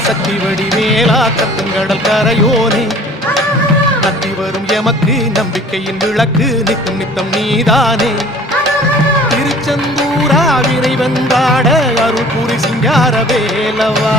சக்தி வடிவேலா கத்துங்கடல் கரையோனே நத்தி வரும் எமக்கு நம்பிக்கையின் விளக்கு நித்தம் நித்தம் நீதானே திருச்செந்தூரா வினை வந்தாட அருள் புரி சிங்கார வேலவா